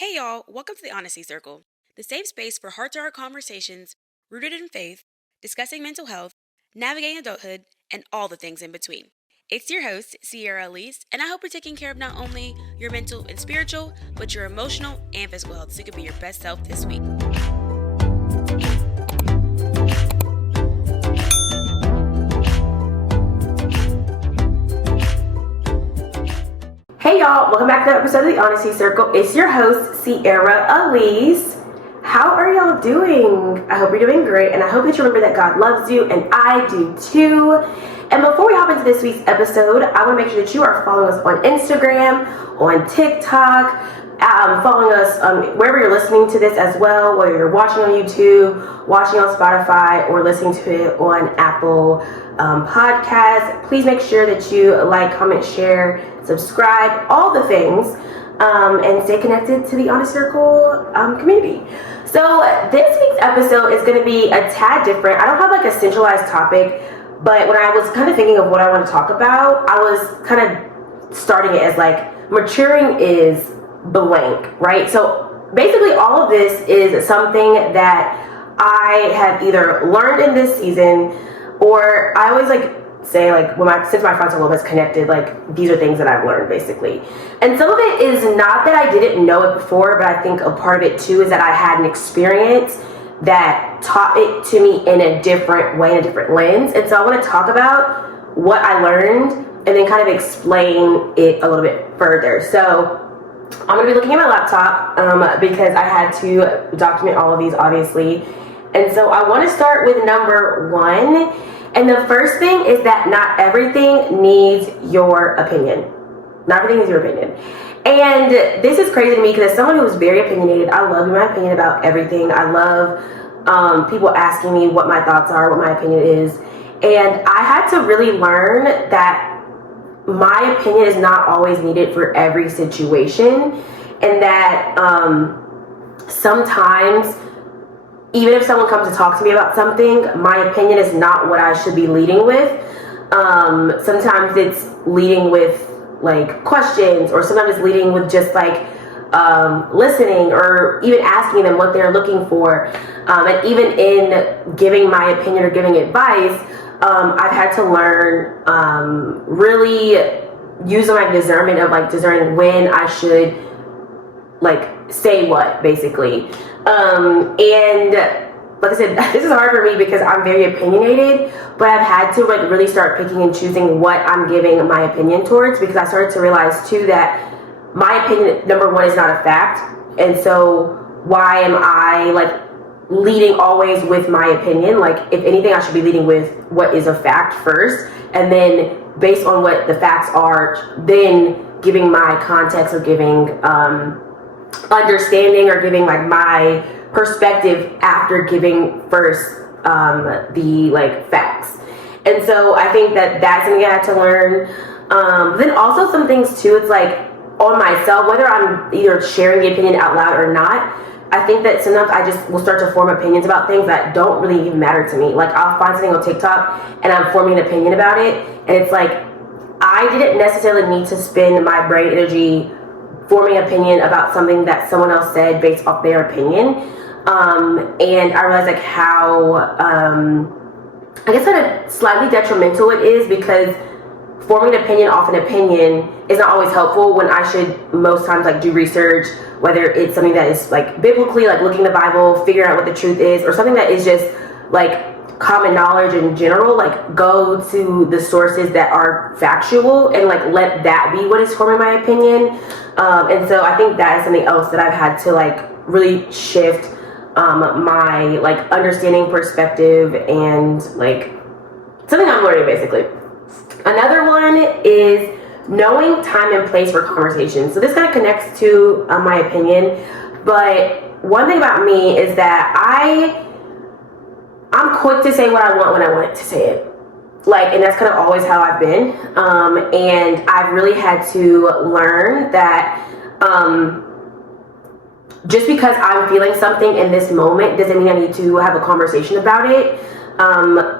Hey y'all, welcome to the Honesty Circle, the safe space for heart-to-heart conversations rooted in faith, discussing mental health, navigating adulthood, and all the things in between. It's your host, Sierra Elise, and I hope you're taking care of not only your mental and spiritual, but your emotional and physical health so you can be your best self this week. Hey y'all, welcome back to another episode of the Honesty Circle. It's your host, Sierra Elise. How are y'all doing? I hope you're doing great, and I hope that you remember that God loves you, and I do too. And before we hop into this week's episode, I want to make sure that you are following us on Instagram, on TikTok, following us wherever you're listening to this as well, whether you're watching on YouTube, watching on Spotify, or listening to it on Apple Podcasts. Please make sure that you like, comment, share, subscribe, all the things, and stay connected to the Honest Circle community. So this week's episode is going to be a tad different. I don't have like a centralized topic, but when I was kind of thinking of what I want to talk about, I was kind of starting it as like maturing is blank, right? So basically all of this is something that I have either learned in this season, or I always like say like since my frontal lobe is connected, like these are things that I've learned basically. And some of it is not that I didn't know it before, but I think a part of it too is that I had an experience that taught it to me in a different way, in a different lens. And so I want to talk about what I learned and then kind of explain it a little bit further. So I'm going to be looking at my laptop because I had to document all of these, obviously. And so I want to start with number one. And the first thing is that not everything needs your opinion. Not everything needs your opinion. And this is crazy to me because as someone who is very opinionated, I love my opinion about everything. I love people asking me what my thoughts are, what my opinion is. And I had to really learn that my opinion is not always needed for every situation, and that sometimes even if someone comes to talk to me about something, my opinion is not what I should be leading with. Sometimes it's leading with like questions, or sometimes it's leading with just like listening, or even asking them what they're looking for. And even in giving my opinion or giving advice, I've had to learn really using my discernment of like discerning when I should like say what, basically. And like I said, this is hard for me because I'm very opinionated, but I've had to like really start picking and choosing what I'm giving my opinion towards, because I started to realize too that my opinion, number one, is not a fact. And so why am I like leading always with my opinion? Like, if anything, I should be leading with what is a fact first, and then based on what the facts are, then giving my context, or giving understanding, or giving like my perspective after giving first the like facts. And so I think that that's something I had to learn. Then also some things too, it's like on myself, whether I'm either sharing the opinion out loud or not, I think that sometimes I just will start to form opinions about things that don't really even matter to me. Like, I'll find something on TikTok and I'm forming an opinion about it, and it's like I didn't necessarily need to spend my brain energy forming an opinion about something that someone else said based off their opinion. And I realized like how I guess kind of slightly detrimental it is, because forming an opinion off an opinion is not always helpful when I should most times like do research, whether it's something that is like biblically, like looking at the Bible, figuring out what the truth is, or something that is just like common knowledge in general, like go to the sources that are factual and like let that be what is forming my opinion. And so I think that is something else that I've had to like really shift my like understanding, perspective, and like something I'm learning basically. Another one is knowing time and place for conversations. So this kind of connects to my opinion, but one thing about me is that I'm quick to say what I want when I want to say it. Like, and that's kind of always how I've been. And I've really had to learn that just because I'm feeling something in this moment doesn't mean I need to have a conversation about it.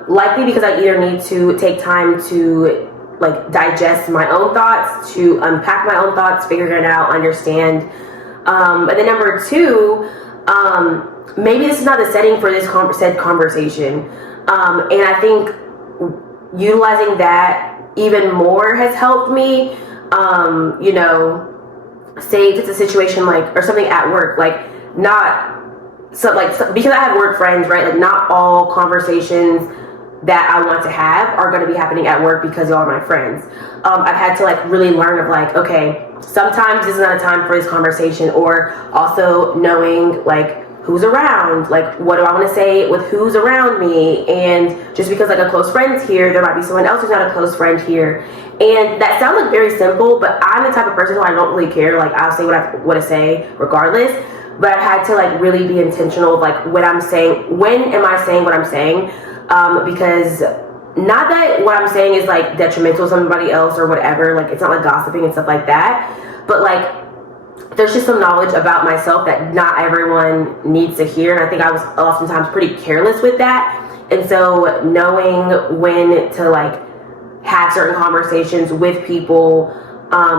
Likely because I either need to take time to like digest my own thoughts, to unpack my own thoughts, figure it out, understand And then number two, maybe this is not the setting for this said conversation. And I think utilizing that even more has helped me, say if it's a situation like, or something at work, like because I have work friends, right? Like not all conversations that I want to have are going to be happening at work because y'all are my friends. I've had to like really learn of like, okay, sometimes this is not a time for this conversation, or also knowing like who's around, like what do I want to say with who's around me, and just because like a close friend's here, there might be someone else who's not a close friend here. And that sounds like very simple, but I'm the type of person who I don't really care. Like I'll say what I want to say regardless, but I've had to like really be intentional of like what I'm saying, when am I saying what I'm saying, because not that what I'm saying is like detrimental to somebody else or whatever, like it's not like gossiping and stuff like that, but like there's just some knowledge about myself that not everyone needs to hear, and I think I was oftentimes pretty careless with that. And so knowing when to like have certain conversations with people,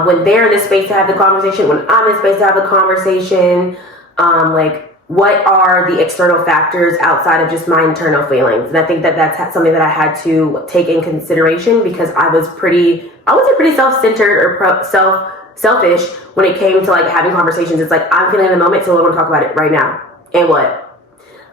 when they're in this space to have the conversation, when I'm in space to have the conversation, like what are the external factors outside of just my internal feelings. And I think that that's something that I had to take in consideration, because I would say pretty self-centered or selfish when it came to like having conversations. It's like, I'm feeling in the moment, so I want to talk about it right now. And what?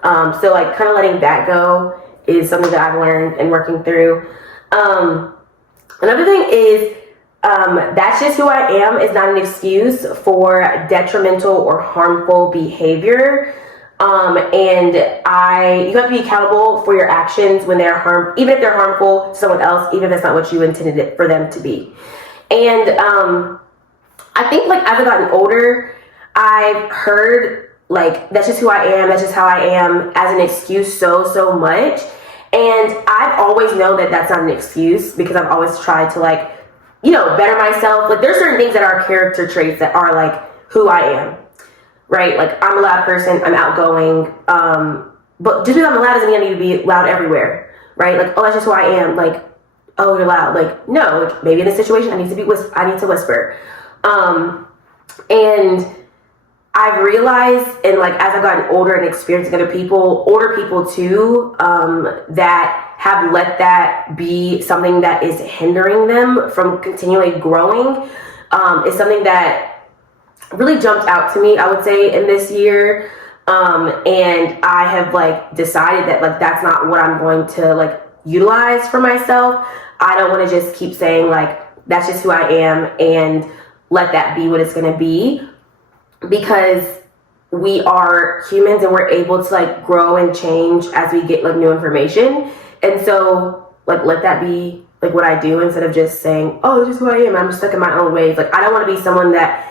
So like kind of letting that go is something that I've learned and working through. Another thing is, that's just who I am is not an excuse for detrimental or harmful behavior. And you have to be accountable for your actions when they're even if they're harmful to someone else, even if that's not what you intended it for them to be. And I think like as I've gotten older, I've heard like that's just who I am, that's just how I am as an excuse so much. And I've always known that that's not an excuse, because I've always tried to like, better myself. Like there's certain things that are character traits that are like who I am, right? Like I'm a loud person, I'm outgoing, but just because I'm loud doesn't mean I need to be loud everywhere, right? Like, oh, that's just who I am. Like, oh, you're loud. Like, no, like maybe in a situation I need to whisper. And I've realized, and like as I've gotten older and experiencing older people too, that have let that be something that is hindering them from continually growing, is something that really jumped out to me, I would say, in this year. And I have like decided that like that's not what I'm going to like utilize for myself. I don't want to just keep saying like that's just who I am and let that be what it's going to be, because we are humans and we're able to like grow and change as we get like new information. And so like let that be like what I do, instead of just saying, oh, this is who I am, I'm just stuck in my own ways. Like I don't want to be someone that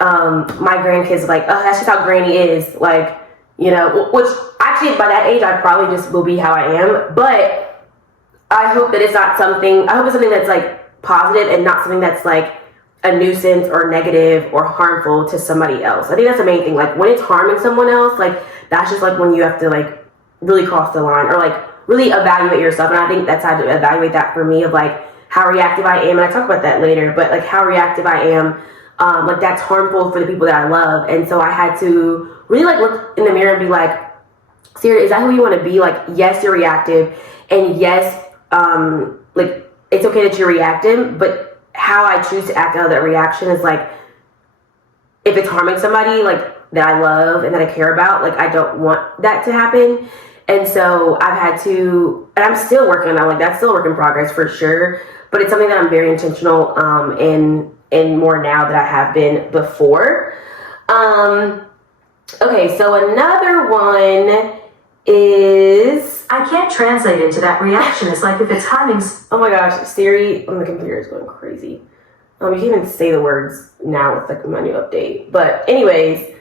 my grandkids like, oh, that's just how granny is, like, which actually by that age I probably just will be how I am. But I hope that it's something that's like positive and not something that's like a nuisance or negative or harmful to somebody else. I think that's the main thing. Like when it's harming someone else, like that's just like when you have to like really cross the line, or like really evaluate yourself. And I think that's how to evaluate that for me, of like how reactive I am. And I talk about that later, but like how reactive I am, like that's harmful for the people that I love. And so I had to really like look in the mirror and be like, Sierra, is that who you want to be? Like, yes, you're reactive, and yes, like it's okay that you're reactive, but how I choose to act out of that reaction is like, if it's harming somebody like that I love and that I care about, like I don't want that to happen. And so I've had to, and I'm still working on that, like that's still a work in progress for sure, but it's something that I'm very intentional in more now than I have been before. Okay, so another one is, I can't translate into that reaction. It's like if it's harming. Oh my gosh, Siri on the computer is going crazy. You can even say the words now with like my new update. But anyways,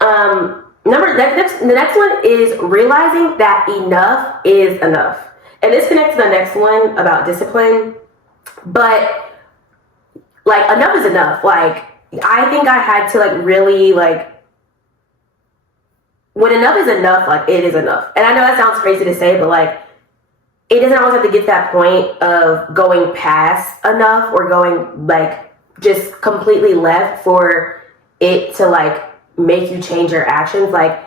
the next one is realizing that enough is enough. And this connects to the next one about discipline. But like enough is enough. Like I think I had to like really like, when enough is enough, like it is enough. And I know that sounds crazy to say, but like it doesn't always have to get to that point of going past enough or going like just completely left for it to like make you change your actions. Like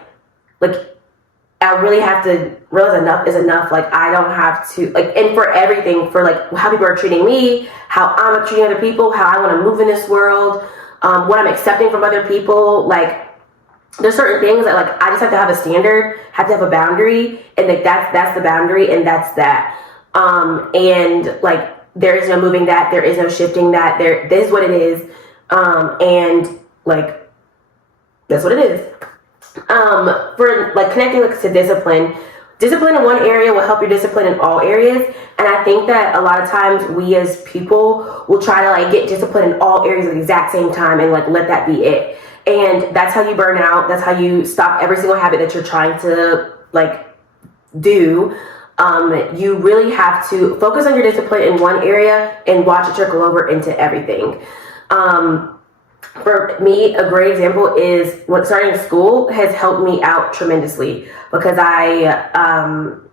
I really have to realize enough is enough. Like I don't have to like, and for everything, for like how people are treating me, how I'm treating other people, how I want to move in this world, what I'm accepting from other people. Like there's certain things that like I just have to have a standard, have to have a boundary, and like that's the boundary, and that's that. And like there is no moving that, there is no shifting that. This is what it is, and like that's what it is. For like connecting to discipline in one area will help your discipline in all areas. And I think that a lot of times we as people will try to like get discipline in all areas at the exact same time and like let that be it. And that's how you burn out. That's how you stop every single habit that you're trying to like do. You really have to focus on your discipline in one area and watch it trickle over into everything. For me, a great example is when starting school has helped me out tremendously because I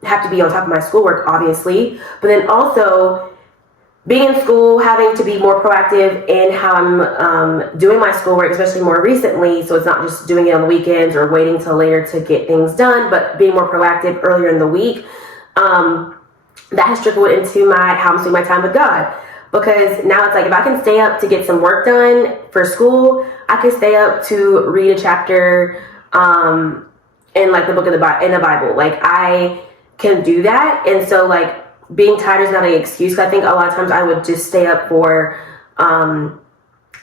have to be on top of my schoolwork, obviously, but then also being in school, having to be more proactive in how I'm doing my schoolwork, especially more recently. So it's not just doing it on the weekends or waiting till later to get things done, but being more proactive earlier in the week. That has trickled into how I'm spending my time with God. Because now it's like if I can stay up to get some work done for school, I can stay up to read a chapter in like the book of the Bible. Like I can do that, and so like being tired is not an excuse. I think a lot of times I would just stay up for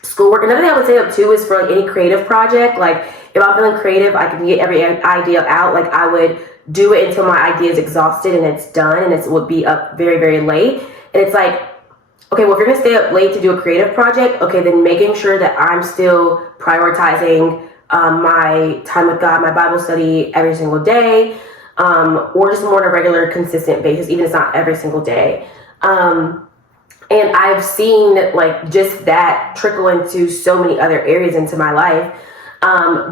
schoolwork. Another thing I would stay up too is for like any creative project. Like if I'm feeling creative, I can get every idea out. Like I would do it until my idea is exhausted and it's done, and it would be up very, very late. And it's like, okay, well, if you're going to stay up late to do a creative project, okay, then making sure that I'm still prioritizing my time with God, my Bible study every single day, or just more on a regular, consistent basis, even if it's not every single day. And I've seen like just that trickle into so many other areas into my life,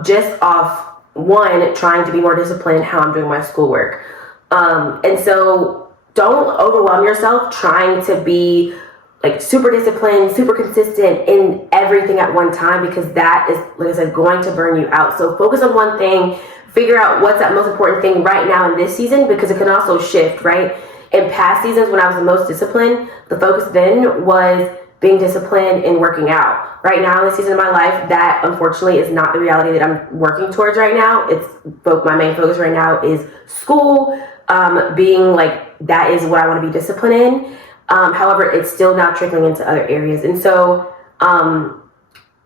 just off one, trying to be more disciplined in how I'm doing my schoolwork. And so don't overwhelm yourself trying to be like super disciplined, super consistent in everything at one time, because that is, like I said, going to burn you out. So focus on one thing, figure out what's that most important thing right now in this season, because it can also shift, right? In past seasons when I was the most disciplined, the focus then was being disciplined and working out. Right now in this season of my life, that unfortunately is not the reality that I'm working towards right now. It's both, my main focus right now is school, being like, that is what I want to be disciplined in. However, it's still now trickling into other areas. And so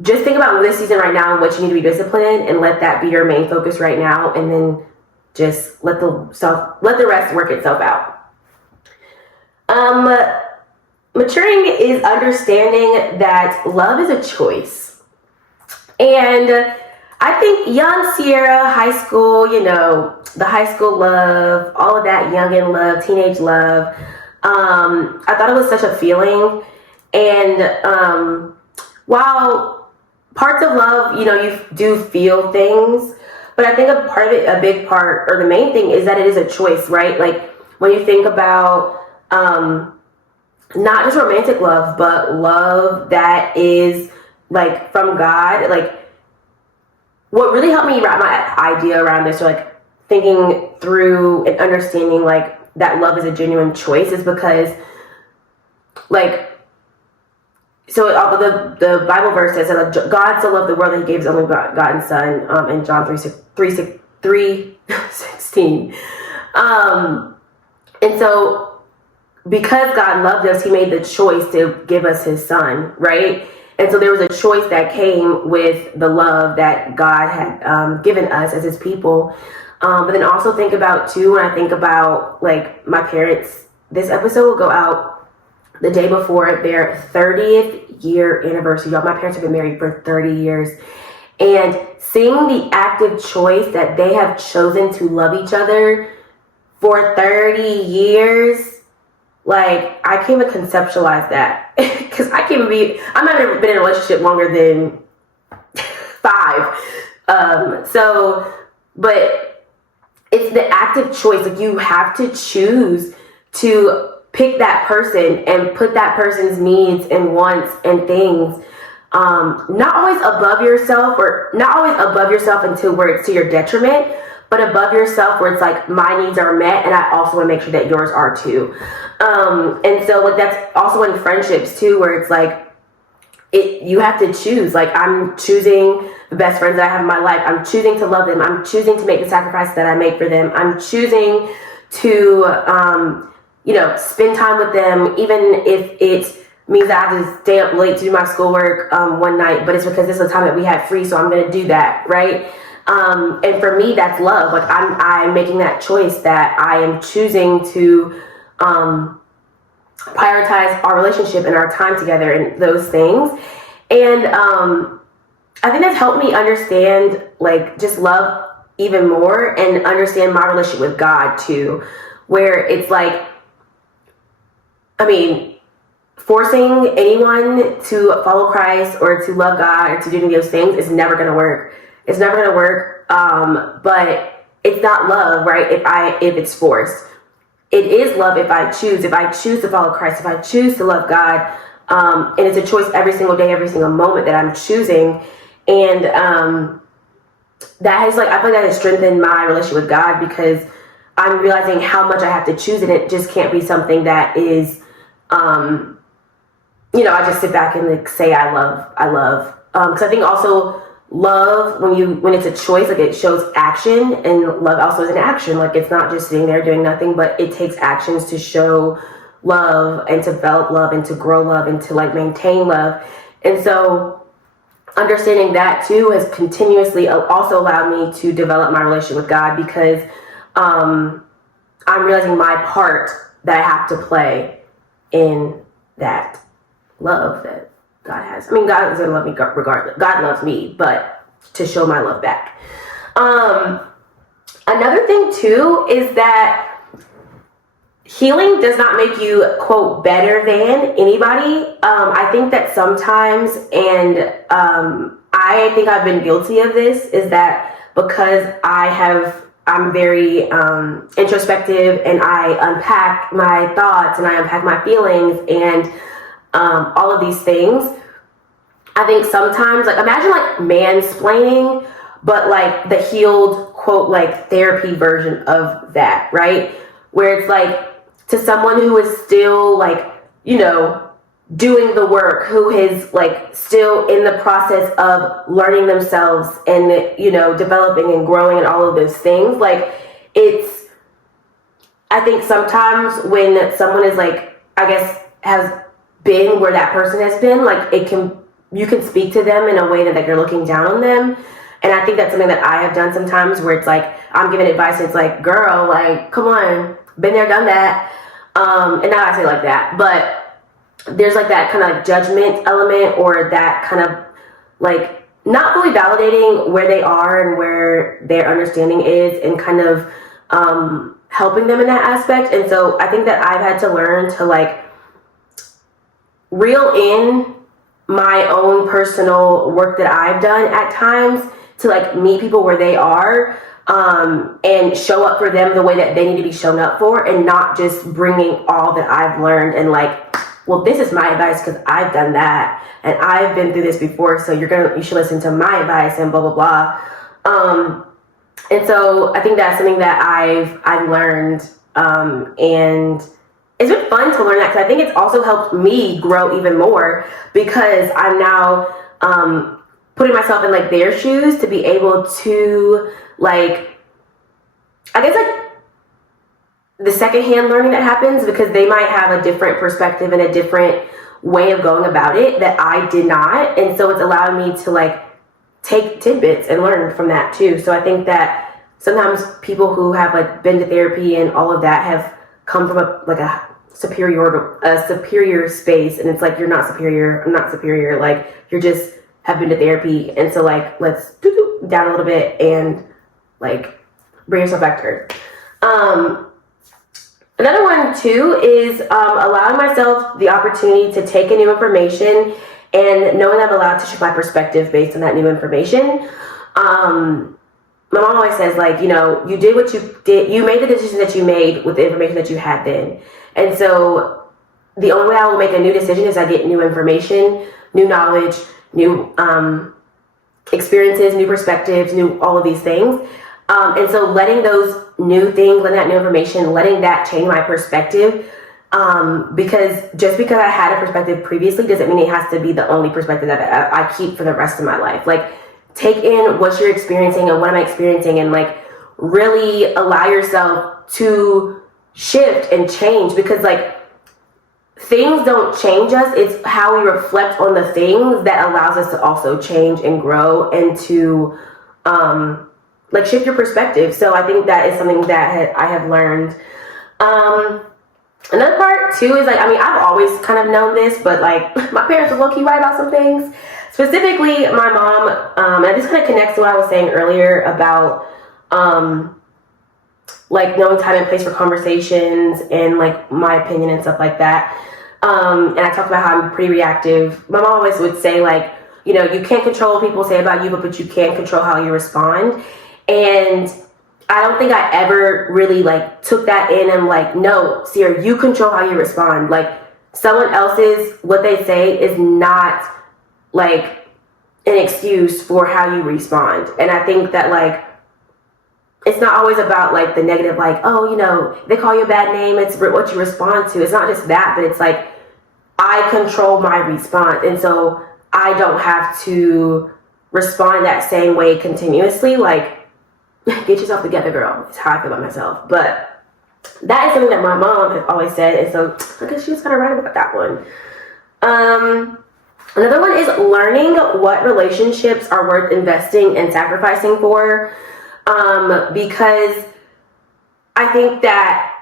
just think about this season right now and what you need to be disciplined in, and let that be your main focus right now. And then just let the rest work itself out. Maturing is understanding that love is a choice. And I think young Sierra, high school, the high school love, all of that youngin' love, teenage love, I thought it was such a feeling. And while parts of love, you do feel things, but I think a part of it, a big part, or the main thing, is that it is a choice, right? Like when you think about not just romantic love, but love that is like from God. Like what really helped me wrap my idea around this, or like thinking through and understanding like that love is a genuine choice, is because like, so the Bible verse says that like, God so loved the world that he gave his only begotten son, in John 3:16. And so because God loved us, he made the choice to give us his son, right? And so there was a choice that came with the love that God had given us as his people. But then also think about too, when I think about like my parents, this episode will go out the day before their 30th year anniversary. Y'all, my parents have been married for 30 years. And seeing the active choice that they have chosen to love each other for 30 years, like I can't even conceptualize that. Because I've never been in a relationship longer than 5. But it's the active choice. Like you have to choose to pick that person and put that person's needs and wants and things not always above yourself, or not always above yourself until where it's to your detriment, but above yourself where it's like my needs are met and I also want to make sure that yours are too. And so like that's also in friendships too, where it's like you have to choose. Like I'm choosing the best friends that I have in my life. I'm choosing to love them. I'm choosing to make the sacrifices that I make for them. I'm choosing to spend time with them, even if it means that I have to stay up late to do my schoolwork one night, but it's because this is a time that we have free, so I'm going to do that, right? And for me, that's love. Like I'm making that choice that I am choosing to prioritize our relationship and our time together and those things. And I think that's helped me understand like just love even more and understand my relationship with God too, where it's like, forcing anyone to follow Christ or to love God or to do any of those things is never going to work. It's never going to work. But it's not love, right? If it's forced. It is love if I choose to follow Christ, if I choose to love God. And it's a choice every single day, every single moment that I'm choosing. And that has I feel like that has strengthened my relationship with God, because I'm realizing how much I have to choose, and it just can't be something that is I just sit back and say I love. Because I think also love, when it's a choice, like it shows action, and love also is an action. Like it's not just sitting there doing nothing, but it takes actions to show love and to develop love and to grow love and to maintain love. And so understanding that too has continuously also allowed me to develop my relationship with God, because I'm realizing my part that I have to play in that love that God has. God is going to love me regardless. God loves me, but to show my love back. Another thing too is that healing does not make you, quote, better than anybody. I think that sometimes, and I think I've been guilty of this, is that because I'm very introspective, and I unpack my thoughts and I unpack my feelings and all of these things. I think sometimes, imagine mansplaining, but the healed, quote, therapy version of that, right? Where it's to someone who is still doing the work, who is still in the process of learning themselves and developing and growing and all of those things. I think sometimes when someone is has been where that person has been, you can speak to them in a way that you're looking down on them. And I think that's something that I have done sometimes, where it's I'm giving advice and it's girl, come on, been there, done that. And not I say like that, but there's that kind of judgment element, or that kind of not fully validating where they are and where their understanding is, and kind of helping them in that aspect. And so I think that I've had to learn to reel in my own personal work that I've done at times to meet people where they are, and show up for them the way that they need to be shown up for, and not just bringing all that I've learned and well, this is my advice because I've done that and I've been through this before, so you should listen to my advice and blah blah blah. And so I think that's something that I've learned, and it's been fun to learn that, because I think it's also helped me grow even more, because I'm now putting myself in their shoes to be able to the secondhand learning that happens, because they might have a different perspective and a different way of going about it that I did not. And so it's allowed me to take tidbits and learn from that too. So I think that sometimes people who have been to therapy and all of that have come from a superior space, and it's you're not superior, I'm not superior, you're just have been to therapy, and so let's down a little bit and bring yourself back to earth. Another one too is allowing myself the opportunity to take in new information, and knowing I'm allowed to shift my perspective based on that new information. My mom always says, you did what you did, you made the decision that you made with the information that you had then. And so the only way I will make a new decision is I get new information, new knowledge, new experiences, new perspectives, new all of these things. And so letting those new things, letting that new information, letting that change my perspective, because just because I had a perspective previously doesn't mean it has to be the only perspective that I keep for the rest of my life. Like, take in what you're experiencing and what I'm experiencing, and like really allow yourself to shift and change, because like things don't change us. It's how we reflect on the things that allows us to also change and grow and to like shift your perspective. So I think that is something that I have learned. Another part too is like, I mean, I've always kind of known this, but like my parents were low-key right about some things. Specifically, my mom, and this kind of connects to what I was saying earlier about like knowing time and place for conversations and like my opinion and stuff like that. And I talked about how I'm pretty reactive. My mom always would say like, you know, you can't control what people say about you, but you can control how you respond. And I don't think I ever really like took that in and like, no, Sierra, you control how you respond. Like, someone else's, what they say is not like an excuse for how you respond. And I think that like, it's not always about like the negative, like, oh, you know, they call you a bad name, it's what you respond to. It's not just that, but it's like, I control my response. And so I don't have to respond that same way continuously. Like, get yourself together, girl. It's how I feel about myself. But that is something that my mom has always said. And so I guess she was kind of right about that one. Another one is learning what relationships are worth investing and sacrificing for. Because I think that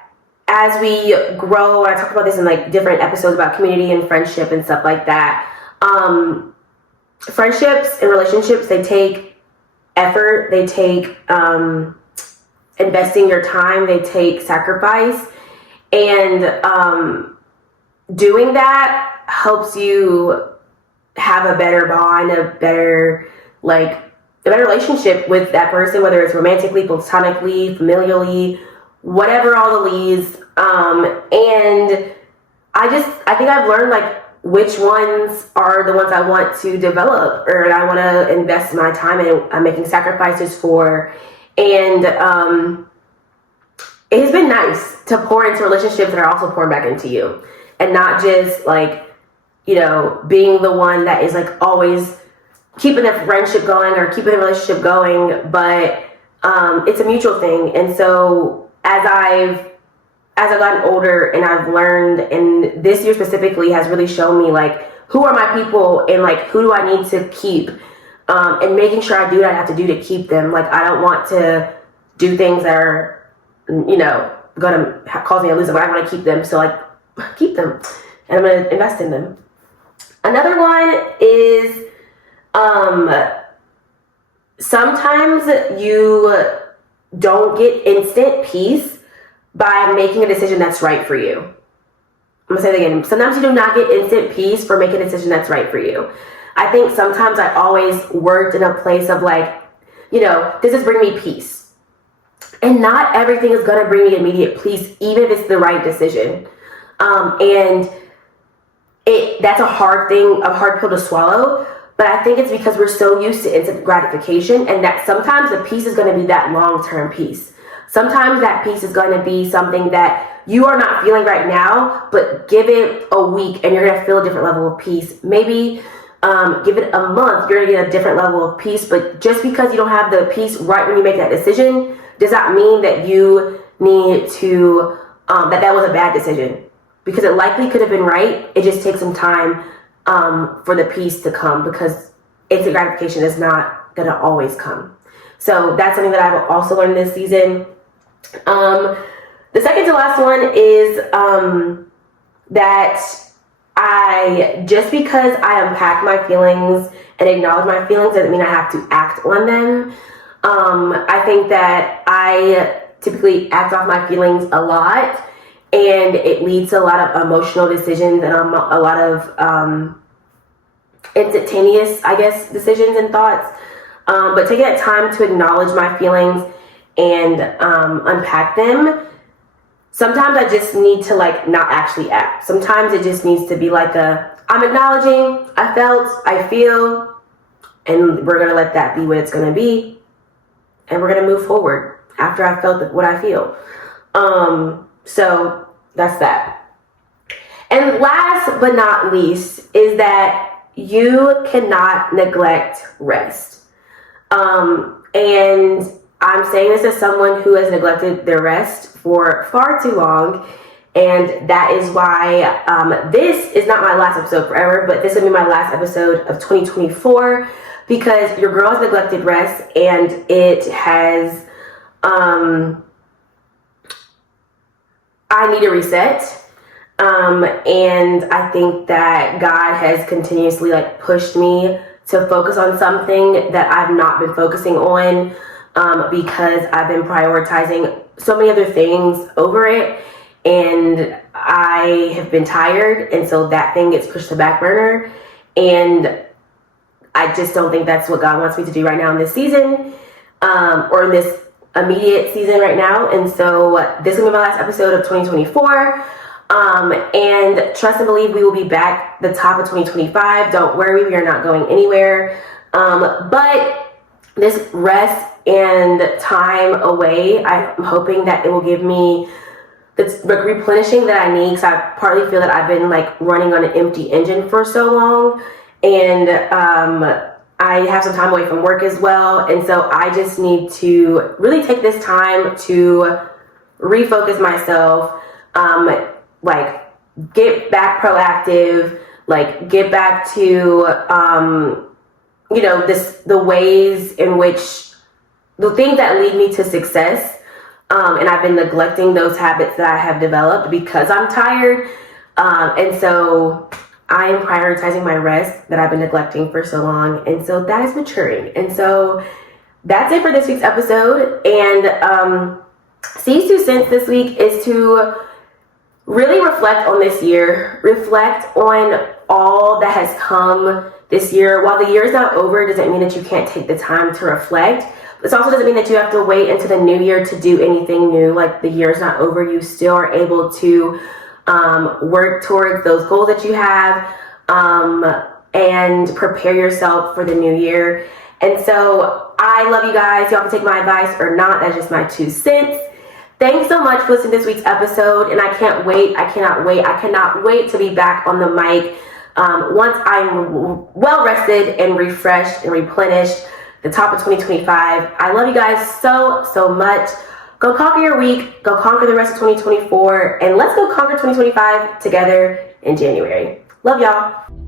as we grow, I talk about this in like different episodes about community and friendship and stuff like that. Friendships and relationships, they take effort, they take investing your time, they take sacrifice, and doing that helps you have a better bond, a better relationship with that person, whether it's romantically, platonically, familially, whatever, all the leads. And I think I've learned like which ones are the ones I want to develop or I want to invest my time in. I'm making sacrifices for. And it has been nice to pour into relationships that are also pouring back into you, and not just like, you know, being the one that is like always keeping the friendship going or keeping the relationship going, but it's a mutual thing. And so as I've gotten older and I've learned, and this year specifically has really shown me like who are my people and like who do I need to keep, and making sure I do what I have to do to keep them. Like, I don't want to do things that are, you know, gonna cause me to lose them, but I want to keep them. So like, keep them, and I'm gonna invest in them. Another one is sometimes you don't get instant peace by making a decision that's right for you. I'm gonna say that again. Sometimes you do not get instant peace for making a decision that's right for you. I think sometimes I always worked in a place of like, you know, this is bringing me peace. And not everything is gonna bring me immediate peace, even if it's the right decision. And that's a hard pill to swallow. But I think it's because we're so used to instant gratification, and that sometimes the peace is going to be that long-term peace. Sometimes that peace is going to be something that you are not feeling right now, but give it a week and you're going to feel a different level of peace. Maybe give it a month, you're going to get a different level of peace. But just because you don't have the peace right when you make that decision does not mean that you need to, that was a bad decision. Because it likely could have been right. It just takes some time for the peace to come, because instant gratification is not going to always come. So that's something that I've also learned this season. The second to last one is that just because I unpack my feelings and acknowledge my feelings doesn't mean I have to act on them. I think that I typically act off my feelings a lot, and it leads to a lot of emotional decisions and a lot of instantaneous, I guess, decisions and thoughts. But taking that time to acknowledge my feelings and unpack them, sometimes I just need to like not actually act. Sometimes it just needs to be like I'm acknowledging, I felt, I feel, and we're going to let that be what it's going to be. And we're going to move forward after I felt what I feel. So that's that. And last but not least is that you cannot neglect rest. And I'm saying this as someone who has neglected their rest for far too long. And that is why this is not my last episode forever, but this will be my last episode of 2024 because your girl has neglected rest and it has, I need a reset. And I think that God has continuously pushed me to focus on something that I've not been focusing on because I've been prioritizing so many other things over it. And I have been tired, and so that thing gets pushed to the back burner. And I just don't think that's what God wants me to do right now in this season, or in this immediate season right now. And so this will be my last episode of 2024. And trust and believe we will be back the top of 2025. Don't worry, we are not going anywhere. But this rest and time away, I'm hoping that it will give me the replenishing that I need, because I partly feel that I've been running on an empty engine for so long, and I have some time away from work as well, and so I just need to really take this time to refocus myself, get back proactive, get back to the ways in which the things that lead me to success. And I've been neglecting those habits that I have developed because I'm tired. And so I am prioritizing my rest that I've been neglecting for so long. And so that is maturing. And so that's it for this week's episode. And C's 2 cents this week is to really reflect on this year. Reflect on all that has come this year. While the year is not over, it doesn't mean that you can't take the time to reflect. This also doesn't mean that you have to wait into the new year to do anything new. The year's not over. You still are able to work towards those goals that you have and prepare yourself for the new year. And so I love you guys. Y'all can take my advice or not. That's just my 2 cents. Thanks so much for listening to this week's episode. And I cannot wait to be back on the mic once I'm well rested and refreshed and replenished. The top of 2025. I love you guys so much. Go conquer your week. Go conquer the rest of 2024. And let's go conquer 2025 together in January. Love y'all.